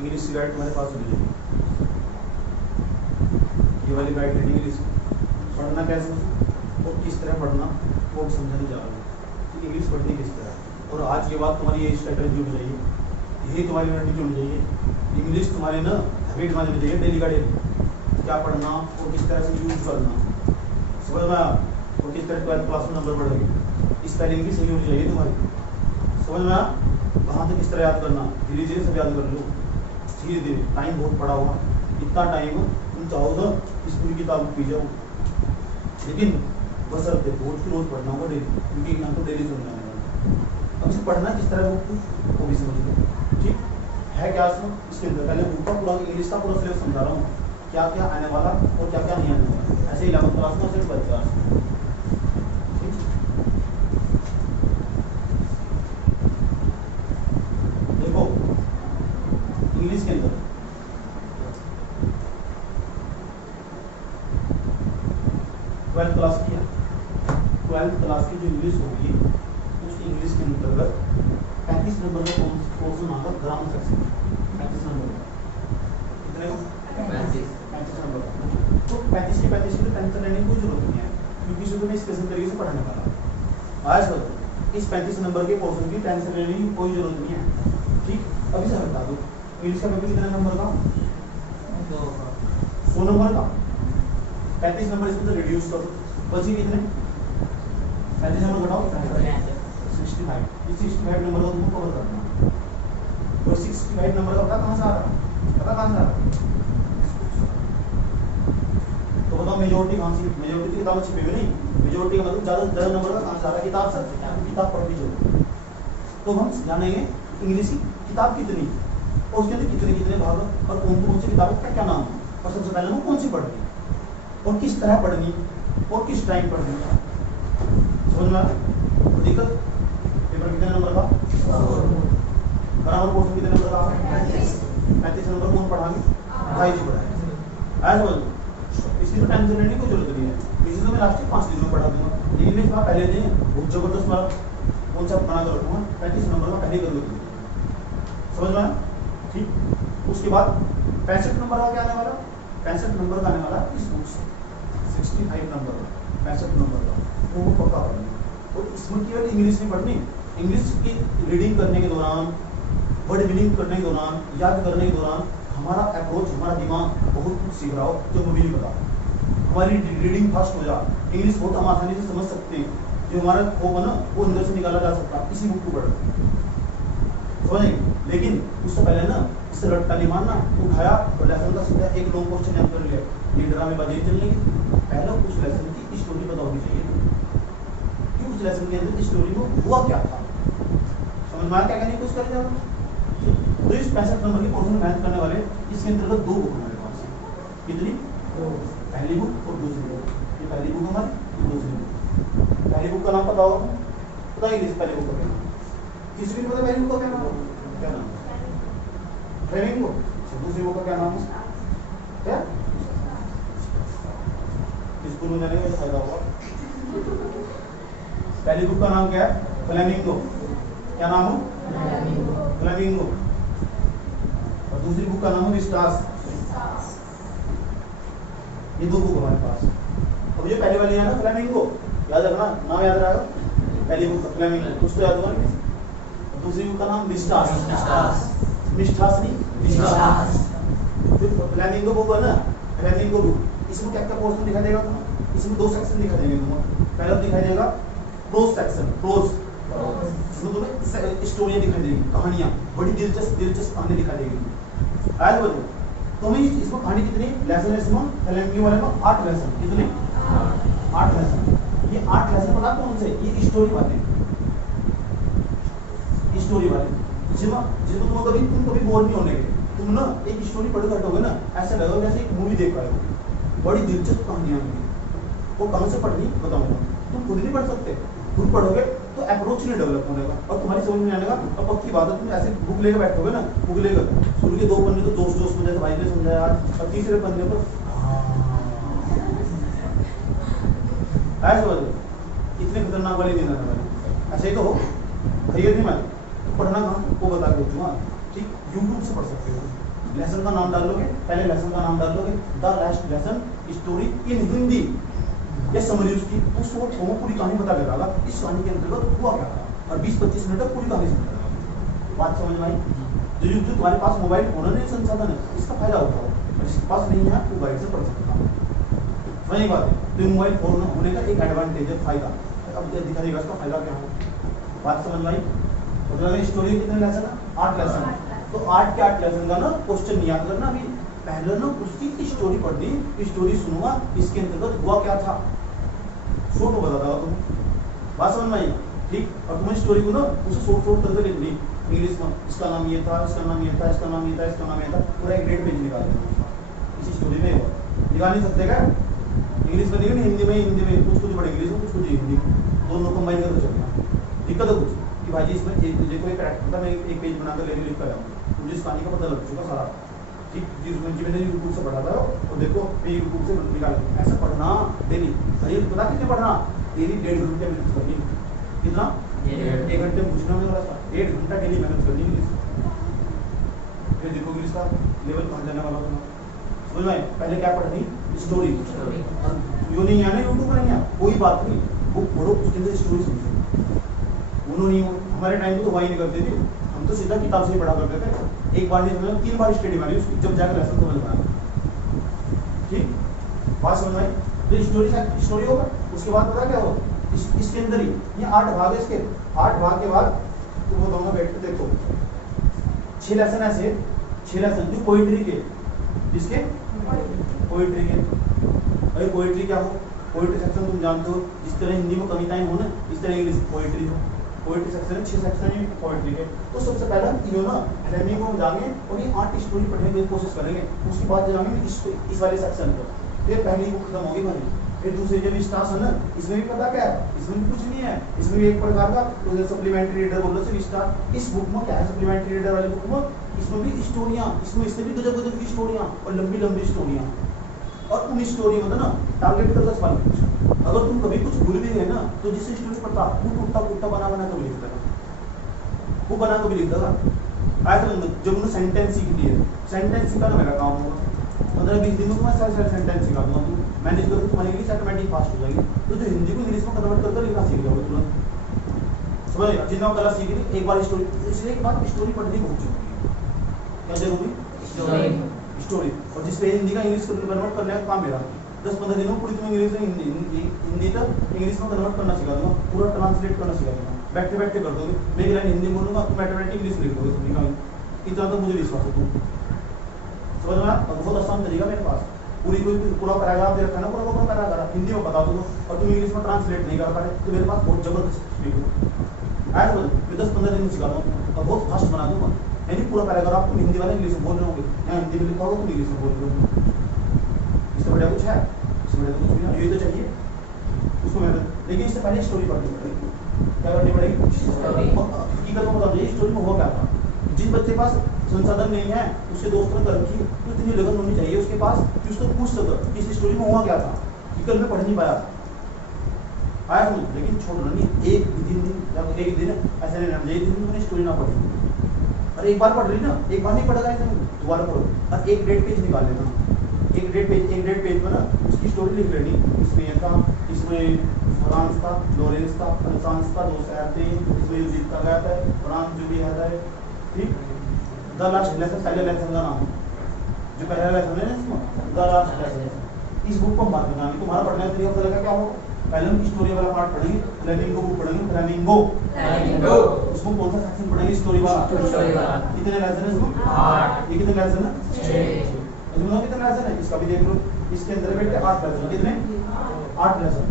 English की guide तुम्हारे पास होनी चाहिए, ये वाली गाइड है इंग्लिश पढ़ना कैसे और किस तरह पढ़ना वो समझाने जा रहा हूँ। इंग्लिश पढ़नी किस तरह, और आज के बाद तुम्हारी ये स्ट्रेटजी होनी चाहिए, यही तुम्हारी रणनीति होनी चाहिए। इंग्लिश तुम्हारे ना हैबिट बना देनी चाहिए, डेली का डेली क्या पढ़ना और किस तरह से यूज करना, समझ में आया? और किस तरह 12th क्लास में नंबर बढ़ेगी, इस स्पेलिंग भी सही होनी चाहिए तुम्हारी, समझ में आया? कहाँ से किस तरह याद करना, धीरे धीरे सब याद कर लो, धीरे धीरे। टाइम बहुत पड़ा हुआ, इतना टाइम तुम चाहो तो इस पूरी किताब पी जाओ, लेकिन बस अब रोज की रोज पढ़ना होगा डेली, क्योंकि यहाँ तो डेली सुनना है। अब इसे पढ़ना किस तरह वो भी समझ लो, ठीक है? क्या इसके अंदर पहले बुक का पूरा इंग्लिश का पूरा सिलेबस समझा रहा हूँ, क्या क्या आने वाला और क्या क्या नहीं आने वाला, ऐसे 11th क्लास में सिर्फ 12th क्लास में। देखो इंग्लिश के अंदर ट्वेल्थ क्लास की जो इंग्लिश होगी उस इंग्लिश के अंतर्गत 35 नंबर का पोर्शन आता है ग्रामर सेक्शन, 35 नंबर कितने को 35 नंबर का। तो 35 के 35 की टेंशन लेने की कोई जरूरत नहीं है, क्योंकि इसे तुम्हें स्पेशल तरीके से पढ़ाने वाला। आज इस 35 नंबर के पोर्शन की टेंशन लेने की कोई जरूरत नहीं है, ठीक? अभी से हटा दो। इंग्लिश का पेपर कितने नंबर का? 100 नंबर का। 35 नंबर इसमें से रिड्यूस करो, बची कितने? 35 नंबर घटाओ 65। इस 65 नंबर को तुमको कवर करना। तो 65 नंबर का पता कहाँ से आ रहा है? पता कहाँ से आ रहा है? तो बताओ मेजोरिटी कहाँ से? मेजोरिटी की किताब छिपी हुई नहीं, मेजोरिटी का मतलब ज़्यादा नंबर का कहाँ से आ रहा है? किताब से, किताब पढ़नी चाहिए। तो हम जानेंगे इंग्लिश की किताब कितनी और उसके अंदर कितने कितने भाग और कौन सी किताबों का क्या नाम है, और सबसे पहले वो कौन सी पढ़नी और किस तरह पढ़नी और किस टाइम पढ़नी, समझ में आ रहा? दिक्कत पेपर कितने नंबर का? ग्रामर पोर्शन कितने नंबर का? 35 नंबर कौन पढ़ाएंगे? भाई जी पढ़ाएंगे। ऐसा बोलो, इसकी तो टेंशन लेने की कोई जरूरत नहीं है, इसी तो मैं लास्ट 5 दिन में पढ़ा दूंगा। लेकिन मैं इसका पहले दिन बहुत जबरदस्त वाला कॉन्सेप्ट बना कर रखूँगा, 35 नंबर का पहले कर लो, समझ में आया? ठीक। उसके बाद 65 नंबर का क्या आने वाला? 65 नंबर का आने वाला इस बुक से 65 नंबर का, 65 नंबर का वो पक्का पढ़ना। और इसमें केवल इंग्लिश नहीं पढ़नी, इंग्लिश की रीडिंग करने के दौरान, वर्ड मीनिंग करने के दौरान, याद करने के दौरान हमारा अप्रोच, हमारा दिमाग बहुत कुछ सीख रहा हो जो मुझे नहीं पता, हमारी रीडिंग फास्ट हो जाए, इंग्लिश बहुत हम आसानी से समझ सकते हैं, जो हमारा खो ना वो अंदर से निकाला जा सकता है इसी बुक को पढ़, समझेंगे? लेकिन उससे पहले ना इससे रट्टा नहीं मारना, उठाया और लेसन का सीधा एक लॉन्ग क्वेश्चन याद कर लिया, लीडरा में बातें चलने की। पहले उस लेसन की स्टोरी पता होनी चाहिए कि उस लेसन के अंदर स्टोरी में हुआ क्या था, समझ में आया? क्या कहने की कोशिश कर रहे हैं? तो इस 65 नंबर के पोर्शन में मेहनत करने वाले इसके अंतर्गत 2 बुक हमारे पास, कितनी? 2, पहली बुक और दूसरी बुक। ये पहली बुक हमारी, ये दूसरी बुक। पहली बुक का नाम पता होगा, बताइए इस पहली बुक का क्या नाम? किसी भी पता पहली बुक का क्या नाम? क्या नाम? फ्लेमिंगो। दूसरी बुक का क्या नाम है? क्या? स्कूल में जाने का फायदा होगा। पहली बुक का नाम क्या है? फ्लेमिंगो। क्या नाम है? फ्लेमिंगो। और दूसरी बुक का नाम है विस्टास। ये 2 बुक हमारे पास। अब ये पहले वाली है ना फ्लेमिंगो, याद रखना, नाम याद रहेगा। पहली बुक का फ्लेमिंगो, कुछ तो याद होगा। दूसरी बुक का नाम विस्टास। विस्टास नहीं, विस्टास। फ्लेमिंगो बुक है ना, फ्लेमिंगो बुक, इसमें क्या क्या पोर्शन दिखाई देगा तुम्हें? इसमें 2 सेक्शन दिखाई देंगे तुम्हें। पहला दिखाई देगा प्रोज सेक्शन, प्रोज, इसमें तुम्हें स्टोरियां दिखाई देगी, कहानियां, बड़ी दिलचस्प कहानी दिखाई देगी। आज बोलो तुम्हें इसमें कहानी कितनी लेसन है? इसमें फ्लेमिंगो वाले में 8 लेसन, कितने? 8 लेसन। ये 8 लेसन पता कौन से? ये स्टोरी वाले, स्टोरी वाले जिसमें तुम कभी बोर नहीं होने के, तुम ना एक स्टोरी पढ़ कर हटोगे ना, ऐसा लगेगा जैसे एक मूवी देख रहे हो, बड़ी दिलचस्प कहानियां होंगी। वो कहाँ से पढ़नी बताऊंगा, तुम खुद नहीं पढ़ सकते, खुद पढ़ोगे तो अप्रोच नहीं डेवलप होने का और तुम्हारी समझ में आने का। और पक्की बात है, तुम ऐसे बुक लेकर बैठोगे ना, बुक लेकर शुरू के 2 पन्ने तो जोश जोश में भाई ने समझाया आज, और तीसरे पन्ने तो ऐसे इतने खतरनाक वाली नहीं आने वाली। ऐसे ही तो हो भैया नहीं मैं पढ़ना कहाँ वो बता के दूंगा, ठीक? यूट्यूब से पढ़ सकते हो, लेसन का नाम डाल लोगे, पहले लेसन का नाम डाल लोगे, the last lesson story in Hindi, ये समरी उसकी, उसको पूरी कहानी बता के डाला, इस कहानी के अंतर्गत हुआ क्या था, और 20-25 मिनट तक पूरी कहानी सुन। बात समझ में आई? जो तुम्हारे पास मोबाइल होना नहीं संसाधन है, इसका फायदा उठाओ, और जिसके पास नहीं है वो गाइड से पढ़ सकता है। वही बात है, तो मोबाइल फोन होने का एक एडवांटेज है, फायदा। अब दिखा देगा इसका फायदा क्या है, बात समझ में आई? मतलब स्टोरी कितने लेसन है? 8 लेसन। तो 8 के 8 लेसन का ना क्वेश्चन याद करना, अभी पहले ना उसकी स्टोरी पढ़नी, स्टोरी सुनूंगा, इसके अंतर्गत हुआ क्या था, शॉर्ट में बताता हूँ तुम, बात समझ में आई? ठीक, और तुम्हारी स्टोरी को ना उसे शॉर्ट करके लिख ली इंग्लिश में, इसका नाम ये था, इसका नाम ये था, इसका नाम ये था, इसका नाम ये था, पूरा एक 1.5 पेज निकाल देना इसी स्टोरी में। निकाल नहीं सकते क्या? इंग्लिश में नहीं, हिंदी में कुछ पढ़े, इंग्लिश में कुछ हिंदी, दोनों कंबाइन करके चलना। दिक्कत है कुछ कि भाई जी इसमें देखो एक कैरेक्टर था, मैं एक पेज बनाकर लेके लिख कर आऊँ, मुझे इस कहानी का पता लग चुका सारा, ठीक, जिसमें मैंने यूट्यूब से पढ़ा था, और देखो मैं यूट्यूब से निकाल, ऐसा पढ़ना डेली। अरे पता कितने पढ़ना, डेली 1.5 घंटे मेहनत करनी, कितना 1 घंटे पूछना में वाला था, 1.5 घंटा डेली मेहनत करनी इंग्लिश। फिर देखो इंग्लिश का लेवल कहाँ जाने वाला था, समझ में? पहले क्या पढ़नी, स्टोरी। जो नहीं है ना यूट्यूब नहीं है, कोई बात नहीं, बुक पढ़ो, उसके अंदर स्टोरी समझो। उन्होंने हमारे टाइम पे तो वही नहीं करते थे, हम तो सीधा किताब से ही पढ़ा करते थे, एक बार नहीं समझा 3 बार स्टडी मारी उसकी, जब जाकर लेसन समझ में आया। ठीक, बात समझ में आई? तो स्टोरी होगा, उसके बाद पता क्या हो, इसके अंदर ही ये 8 भाग है, इसके 8 भाग के बाद तो वो दोनों बैठ के देखो 6 लेसन ऐसे, 6 लेसन जो पोइट्री के, जिसके पोइट्री के। अरे पोइट्री क्या हो, पोइट्री सेक्शन तुम जानते हो, जिस तरह हिंदी में कविताएं हो ना, इस तरह इंग्लिश पोइट्री हो। पोइट्री सेक्शन है, 6 सेक्शन है पोइट्री के। तो सबसे पहले हम इन्हों ना फ्लेमिंगो में जाएंगे और ये 8 स्टोरी पढ़ने की कोशिश करेंगे, उसके बाद जाएंगे इस वाले सेक्शन पर, फिर पहली बुक खत्म होगी भाई, फिर दूसरी जब स्टार्स है ना, इसमें भी पता क्या है, इसमें भी कुछ नहीं है, इसमें भी एक प्रकार का सप्लीमेंट्री रीडर बोल रहे स्टार। इस बुक में क्या है, सप्लीमेंट्री रीडर वाली बुक में, इसमें भी स्टोरियाँ, इसमें इससे भी गजब की स्टोरियाँ और लंबी लंबी स्टोरियाँ, और उन स्टोरी में ना टारगेट कर 10 सवाल पूछ। अगर तुम कभी कुछ भूल भी गए ना, तो जिससे स्टोरी पढ़ता वो टूटा बना कर भी लिख देगा, वो बना कर भी लिख देगा। आया समझ में? जब उन्होंने सेंटेंस सीख ली है, सेंटेंस सीखना मेरा काम होगा, 15-20 दिन में तुम्हें सारे सेंटेंस सिखा दूंगा, तुम मैनेज करो, तुम्हारी इंग्लिश ऑटोमेटिक फास्ट हो जाएगी। तो जो हिंदी को इंग्लिश में कन्वर्ट करके लिखना सीख जाओगे तुरंत, समझ गए? जितना कला सीख ली, एक बार स्टोरी, इसलिए एक बार स्टोरी पढ़नी बहुत जरूरी है। क्या जरूरी? स्टोरी। और जिसपे हिंदी का इंग्लिश कन्वर्ट करने का काम मेरा, 10-15 दिनों पूरी तुम इंग्लिश में हिंदी तक इंग्लिश में कन्वर्ट करना सिखा दूंगा, पूरा ट्रांसलेट करना सिखा दूंगा, बैठते बैठते कर दोगे। मैं एक लाइन हिंदी बोलूंगा, तुम ऑटोमेटिक इंग्लिश लिख दोगे, समझ में? इतना तो मुझे विश्वास है, तुम समझ में? बहुत आसान तरीका मेरे पास, पूरा पैराग्राफ दे रखा है ना, पूरा पैराग्राफ हिंदी में बता दूंगा, और तुम इंग्लिश में ट्रांसलेट नहीं कर पा रहे, तो मेरे पास बहुत जबरदस्त आया समझ। मैं 10-15 दिन में सिखा दूंगा और बहुत फास्ट बना दूंगा, यानी पूरा पैराग्राफ तुम हिंदी वाले इंग्लिश में बोल रहे होंगे, यहाँ हिंदी में लिखा होगा, तुम इंग्लिश में बोल रहे होंगे। इससे बढ़िया कुछ है? इससे बढ़िया तो कुछ भी नहीं, यही तो चाहिए उसको मेहनत। लेकिन इससे पहले स्टोरी पढ़नी पड़ेगी, क्या करनी पड़ेगी? हकीकत में बता दीजिए स्टोरी में हुआ क्या था। जिस बच्चे के पास संसाधन नहीं है, उसके दोस्त ने तरक्की तो इतनी लगन होनी चाहिए उसके पास कि उसको पूछ सके कि इस स्टोरी में हुआ क्या था, हकीकत में पढ़ नहीं पाया आया समझ। लेकिन छोड़ना नहीं, एक दिन ऐसे नहीं रहना चाहिए दिन स्टोरी ना पढ़ी, और एक बार पढ़ रही ना, एक बार नहीं पढ़ेगा दोबारा पढ़ो, और 1-1.5 पेज निकाल लेना, 1-1.5 पेज में ना उसकी स्टोरी लिख लेनी। इसमें ये था, इसमें फ्रांस था, लॉरेंस था, फ्रांस था, 2 शहर थे, इसमें यूजित का गया था, फ्रांस जो भी है, ठीक। द लास्ट लेसन, पहले लेसन का नाम जो पहला लेसन है इसमें द लास्ट लेसन। इस बुक को बात बनानी, तुम्हारा पढ़ने का तरीका पता क्या होगा? पहले हम स्टोरी वाला पार्ट पढ़ेंगे, फ्लेमिंगो बुक पढ़ेंगे, फ्लेमिंगो उसको कौन सा सेक्शन पढ़ेंगे? स्टोरी वाला। कितने लेसन है इसमें? 8। ये कितने लेसन है? 6। इसमें कितने लेसन है? इसका भी देख लो, इसके अंदर बैठे 8 लेसन, कितने? 8 लेसन।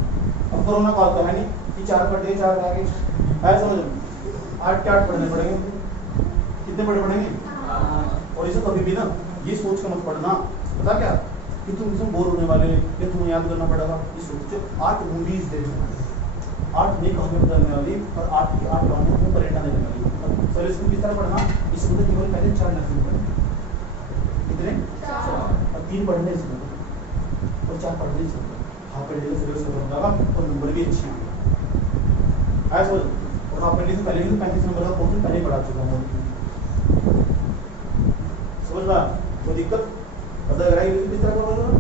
अब कोरोना काल तो है नहीं कि 4 पढ़ दिए 4 आगे, ऐसा समझ लो 8 के 8 पढ़ने पड़ेंगे। कितने पढ़ेंगे? और इसे कभी भी ना ये सोच कर मत पढ़ना, पता क्या कि तुम इसमें बोर होने वाले या तुम्हें याद करना पड़ेगा। ये सोचो 8 मूवीज देखो, 8 नई कहानियां बताने वाली और 8 की 8 कहानियों को प्रेरणा देने वाली। सर इसको किस तरह पढ़ना? इसमें तो केवल पहले 4 लेसन पढ़ने, कितने? 4 और 3 पढ़ने इसमें और 4 पढ़ने इसमें, हाँ पढ़ने का सिलेबस खत्म होगा और नंबर भी अच्छे आएंगे। ऐसा और आप पहले से 35 नंबर का कोर्स पहले पढ़ा चुका हूँ, समझ रहा? तो दिक्कत पता लग रहा है किस तरह कवर करो।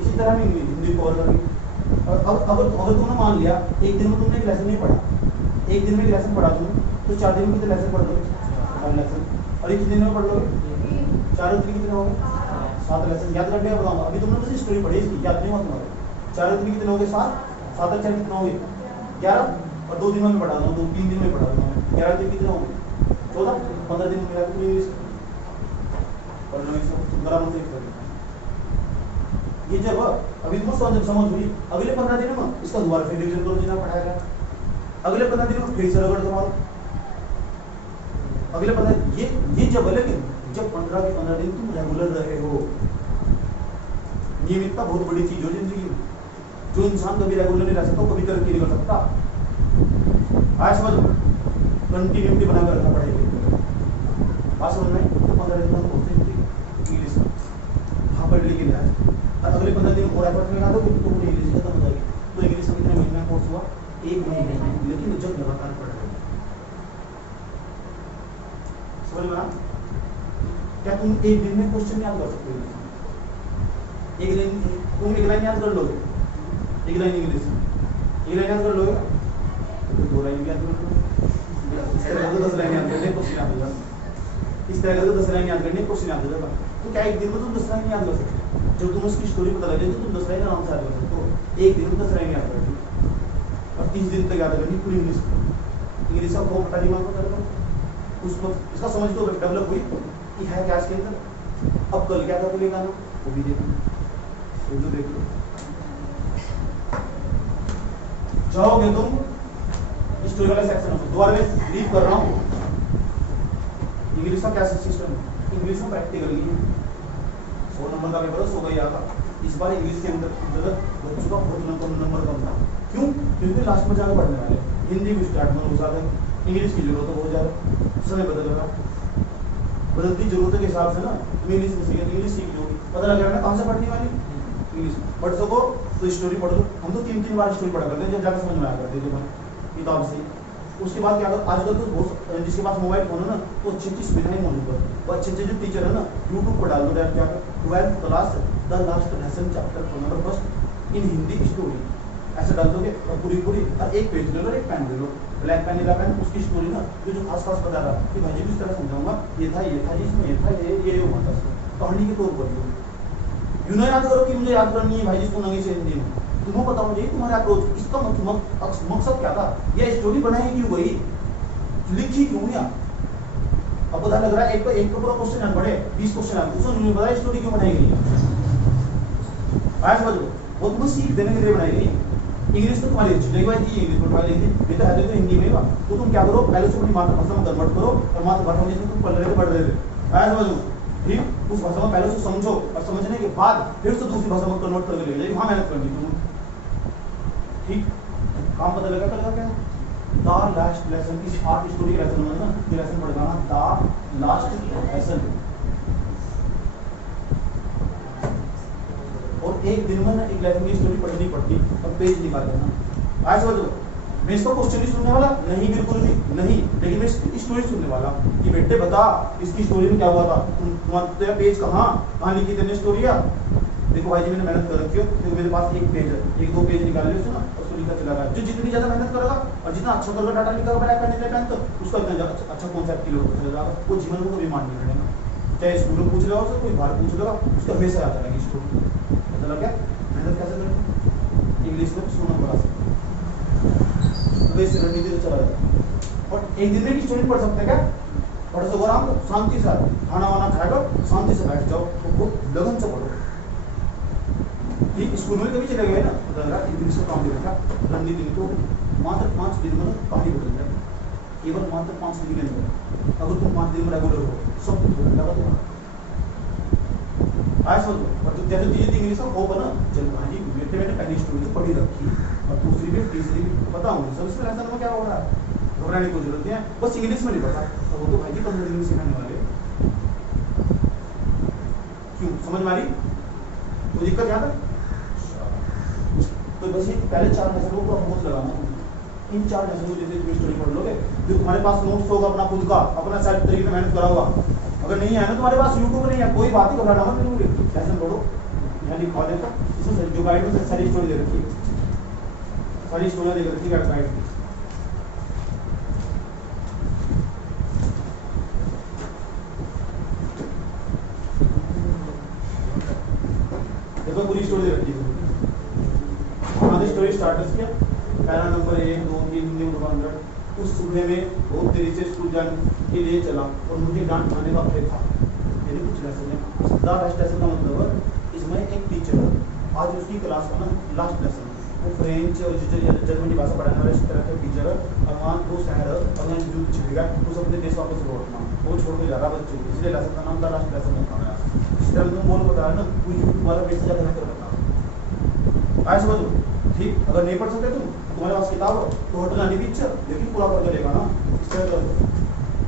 इसी तरह में हिंदी कवर करेंगे। और अगर तुमने मान लिया एक दिन में तुमने एक लेसन नहीं पढ़ा, एक दिन में एक लेसन पढ़ा तुमने, तो 4 दिन में कितने लेसन पढ़ लोगे? 5 लेसन। और एक दिन में पढ़ लोगे 4 दिन कितने हो गए? 7 लेसन। याद करके बताऊंगा, अभी तुमने बस स्टोरी पढ़ी इसकी, याद नहीं हुआ तुम्हारे। 4 दिन कितने हो गए? 7 7 और 4 कितने हो गए? 11। और 2 दिन में पढ़ा दूँ, 2-3 दिन में पढ़ा दूँ, 11 दिन कितने हो गए? 14। 15 दिन में मिला तो बराबर से ये जब अभी तुम समझ हुई, अगले 15 दिन में इसका दोबारा फिर रिवीजन करो जितना पढ़ाया। अगले 15 दिन में फिर से रगड़ करो। अगले 15 ये जब है, लेकिन जब 15 के 15 दिन तुम रेगुलर रहे हो, नियमितता बहुत बड़ी चीज हो जिंदगी में। जो इंसान कभी रेगुलर नहीं रह सकता कभी तरक्की नहीं कर सकता। आज समझ कंटिन्यूटी बनाकर रखना पड़ेगा। बात समझ में? तो 15 दिन में बोलते हैं इंग्लिश हाँ पढ़ ली के लिए अगले 15 दिन और एफर्ट लगा दो तो इंग्लिश खत्म हो जाएगी। तो इंग्लिश का कितने महीने कोर्स हुआ? 1 महीने। लेकिन जब लगातार पढ़ रहे हो, समझ में? क्या तुम एक दिन में क्वेश्चन याद कर सकते हो? एक लाइन तुम एक लाइन याद कर लोगे? एक लाइन इंग्लिश एक लाइन याद कर लोगे? तो 2 लाइन याद कर लो। इस तरह का 10 लाइन याद करने क्वेश्चन याद हो जाएगा। इस तरह का 10 लाइन याद करने क्वेश्चन याद हो जाएगा। तो क्या एक दिन में तुम 10 लाइन याद कर सकते हो? जब तुम उसकी स्टोरी पता लगे तो तुम 10 लाइन आराम से याद कर सकते हो। एक दिन में 10 लाइन याद कर लो और 30 दिन तक याद करनी पूरी इंग्लिश का बहुत बड़ा दिमाग होता है। उसको इसका समझ तो डेवलप हुई कि है क्या इसके अंदर। अब कल क्या था बोलेगा ना वो भी देखो, वो जो देख लो। जाओगे तुम स्टोरी वाले सेक्शन में, दोबारा मैं रीड कर रहा हूँ। इंग्लिश का क्या सिस्टम है? इंग्लिश में प्रैक्टिकली 100 नंबर का पेपर 100 का ही आता। इस बार इंग्लिश के अंदर बच्चों का बहुत नंबर कम था। क्यों? क्योंकि लास्ट में जाकर पढ़ने वाले हिंदी को स्टार्ट में हो जाता है, इंग्लिश की जरूरत बहुत ज़्यादा, समय बदल रहा है। बदलती जरूरतों के हिसाब से ना तुम इंग्लिश में सीख लोगी। पता लग रहा है कहाँ से पढ़ने वाली इंग्लिश पढ़ सको तो स्टोरी पढ़ लो। हम तो 3-3 बार स्टोरी पढ़ा करते हैं जब जाकर समझ में आया करते थे किताब से। उसके बाद क्या करते आजकल तो बहुत जिसके पास मोबाइल फोन है ना वो अच्छी सुविधाएं मौजूद है। वो अच्छे जो टीचर है ना यूट्यूब पर डाल दो डायरेक्ट जाकर 12th class the last lesson chapter number first in Hindi story ऐसे डाल दोगे और पूरी और एक पेज ले लो, एक पेन ले लो, ब्लैक पेन नीला पेन, उसकी स्टोरी ना जो खास बता रहा कि भाई जी किस तरह समझाऊंगा, ये था इसमें ये था ये हुआ था कहानी के तौर पर। यूँ ना याद करो कि मुझे याद करनी है भाई जी इसको नंगी से हिंदी में। तुम्हें पता होना चाहिए तुम्हारा अप्रोच, इसका मकसद क्या था, यह स्टोरी बनाई क्यों गई, लिखी क्यों या। अब पता लग रहा है एक पूरा क्वेश्चन याद पड़े 20 क्वेश्चन याद उसको नहीं पता स्टोरी क्यों बनाई गई है। आया समझ लो, वो तुम्हें सीख देने के लिए बनाई गई। इंग्लिश तो तुम्हारी अच्छी लगी भाई जी इंग्लिश पढ़वा लेंगे, ये तो है तो हिंदी में होगा। तो तुम क्या करो पहले से अपनी मातृभाषा में कन्वर्ट करो और मातृभाषा में तुम पढ़ रहे थे। आया समझ लो, ठीक। उस भाषा में पहले से समझो और समझने के बाद फिर से दूसरी भाषा में कन्वर्ट करके ले जाइए, वहाँ मेहनत करनी तुम, ठीक। काम पता लगा क्या द लास्ट लेसन की 8 स्टोरी का लेसन ना ये लेसन पढ़ना द लास्ट लेसन। और एक दिन में ना एक लेसन की स्टोरी पढ़नी पड़ती और पेज निकाल देना। आज समझो मैं इसको क्वेश्चन नहीं सुनने वाला नहीं, बिल्कुल भी नहीं, लेकिन मैं इसकी स्टोरी सुनने वाला कि बेटे बता इसकी स्टोरी में क्या हुआ था, तुम्हारा पेज कहाँ लिखी तेने स्टोरी। देखो भाई जी मैंने मेहनत कर रखी हो, देखो मेरे पास एक पेज है, 1-2 पेज निकाल लिया उसको ना उसको लिखा चला गया। जो जितनी ज्यादा मेहनत करेगा और जितना अच्छा करके डाटा लिखेगा ब्लैक पेन तो उसका इतना अच्छा कॉन्सेप्ट की लोग चलेगा, वो जीवन को कभी मान नहीं करेगा। चाहे स्कूल में पूछ लेगा उससे, कोई बाहर पूछ लेगा, उसको हमेशा याद रहेगी स्टोरी। पता लग गया मेहनत कैसे करें। इंग्लिश में सुना पड़ा रणनीति से चला जाता और एक दिन में की स्टोरी पढ़ सकते क्या, पढ़ सको आराम शांति से, खाना वाना खाएगा शांति से बैठ जाओ तो वो लगन से पढ़ो। स्कूल में कभी चले गए ना इंग्लिश का काम देखा रणनीति तो मात्र 5 दिन में कहानी बदल जाए, केवल मात्र 5 दिन के अंदर। अगर तुम 5 दिन में रेगुलर हो सब कुछ बदल जाएगा तुम्हारा। आज समझ और जैसे चीजें इंग्लिश का होप है ना, चल भाई जी मैंने पहली स्टोरी तो पढ़ी रखी और दूसरी भी तीसरी भी पता होगी सबसे लेसन में क्या हो रहा है, घबराने की जरूरत नहीं है, बस इंग्लिश में नहीं पता तो वो तो भाई जी 15 दिन में सिखाने वाले क्यों समझ मारी कोई दिक्कत याद है। तो बस ये पहले 4 लेसनों को बहुत लगाना, इन 4 लेसनों जैसे स्टोरी पढ़ लोगे जो तुम्हारे पास नोट्स होगा अपना खुद का अपना सेल्फ तरीके से मेहनत करा होगा अगर नहीं है ना तुम्हारे पास यूट्यूब नहीं है, कोई बात ही घबराना मत, बिल्कुल लेसन पढ़ो। यहाँ लिखा देता इसमें जो गाइड में सारी स्टोरी दे रखी है, सारी स्टोरी दे रखी है गाइड की। देखो पूरी स्टोरी दे रखी है। हमारी स्टोरी स्टार्ट किया, पैरा नंबर 1 2 3 15। उस सुबह में बहुत देरी से स्कूल जाने के लिए चला और मुझे डांट खाने का भय था। मेरे कुछ लेसन है, द लास्ट लेसन का मतलब इसमें एक टीचर है, आज उसकी क्लास का ना लास्ट लेसन, वो फ्रेंच और जर्मनी भाषा पढ़ाने वाले इस तरह के टीचर है। और वहाँ दो शहर है और वहाँ युद्ध छिड़ गया, उस अपने देश वापस लौटना, वो छोड़ के जा रहा बच्चों, इसलिए लेसन का नाम द लास्ट लेसन होता है। इस तरह तुम बोल बताया ना, कोई यूट्यूब वाला बेस ज़्यादा नहीं करता, आए समझ लो ठीक। अगर नहीं पढ़ सकते तुम, तुम्हारे पास किताब हो तो हटना नहीं पिक्चर, लेकिन पूरा करके लेगा ना, इस तरह कर दो।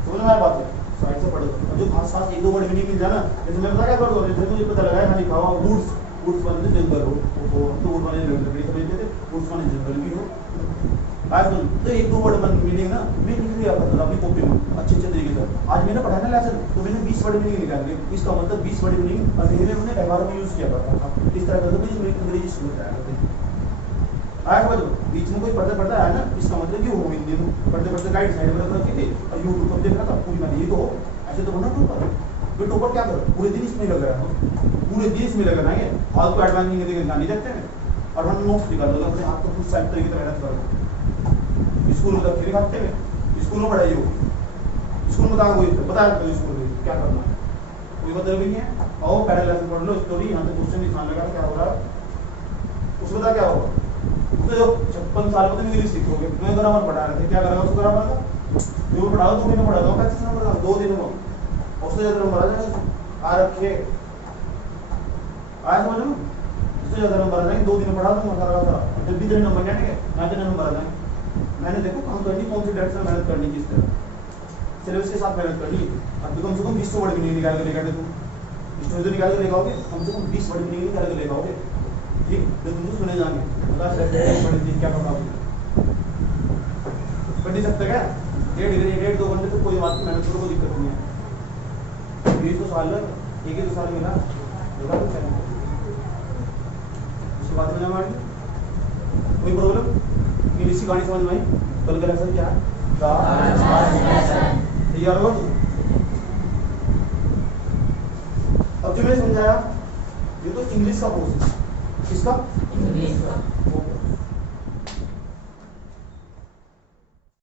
समझ में आया बात है, साइड से पढ़ दो। और जो खास खास एक दो वर्ड मीनिंग मिल जाए ना, जैसे मैं बता क्या कर दो, जैसे मुझे पता लगा है मैंने लिखा हुआ वुड्स, वुड्स माने जंगल हो, तो वुड माने लकड़ी समझते थे, वुड्स माने जंगल भी हो। आज तो एक दो वर्ड मीनिंग ना मैं लिख लिया करता था अपनी कॉपी में अच्छे तरीके से। आज मैंने पढ़ा ना लेसन, तो मैंने 20 वर्ड मीनिंग निकाल दिए, इसका मतलब 20 वर्ड मीनिंग और मैंने उन्हें व्यवहार में यूज किया करता था। इस तरह करते थे मेरी अंग्रेजी समझ आया करते थे। आया समझ, बीच में कोई पढ़ता पढ़ता है ना, इसका मतलब कि वो हिंदी में पढ़ते पढ़ते गाइड साइड में रखी थी और यूट्यूब पर देख रहा था पूरी मैंने, ये तो ऐसे तो बनना टॉपर। फिर टॉपर क्या करो, पूरे दिन इसमें लग रहा है, पूरे दिन इसमें लग रहा है, फालतू एडवांस नहीं देखते हैं और हम नोट्स निकाल लो अपने आप को खुद साइड तरीके से मेहनत करो। स्कूल में फिर खाते में, स्कूल में पढ़ाई होगी, स्कूल में कहा कोई बताया तो स्कूल में क्या करना है, कोई मतलब भी नहीं है। और पहले लेसन पढ़ लो स्टोरी, यहाँ पे क्वेश्चन दिखाने लगा क्या हो रहा है, उसमें बता क्या होगा। तो जो 56 साल में इंग्लिश सीखोगे, मैं ग्रामर पढ़ा रहे थे, क्या करेगा उसको ग्रामर का, जो पढ़ाओ 2 दिन में पढ़ा दो, 25 नंबर का 2 दिन में, उससे ज्यादा नंबर आ जाएगा। आ रखे आया समझ लो, उससे ज्यादा नंबर आ जाएंगे, 2 दिन में पढ़ा दूंगा सारा का सारा, जब भी तेरे नंबर नहीं आएंगे ना तेरे नंबर आ जाएंगे। मैंने देखो काम करनी, कौन सी डायरेक्शन मेहनत करनी, किस तरह सिलेबस के साथ मेहनत करनी। अब कम से कम 20 वर्ड भी नहीं निकाल के लेकर तुम, इसमें जो निकाल के लेकर आओगे कम से कम 20 वर्ड भी नहीं निकाल के लेकर आओगे, ठीक। तो तुम सुने जाएंगे क्या पढ़ा पढ़ नहीं सकते क्या, 1.5 2 घंटे तो कोई बात नहीं, मेहनत करो, कोई दिक्कत नहीं है। 20 साल एक ही 2 साल मिला उसके बाद में हमारी कोई प्रॉब्लम इंग्लिश की गाड़ी समझ में आई। कल का लेसन क्या है, तैयार हो। अब जो मैंने समझाया ये तो इंग्लिश का कोर्स है, किसका, इंग्लिश का।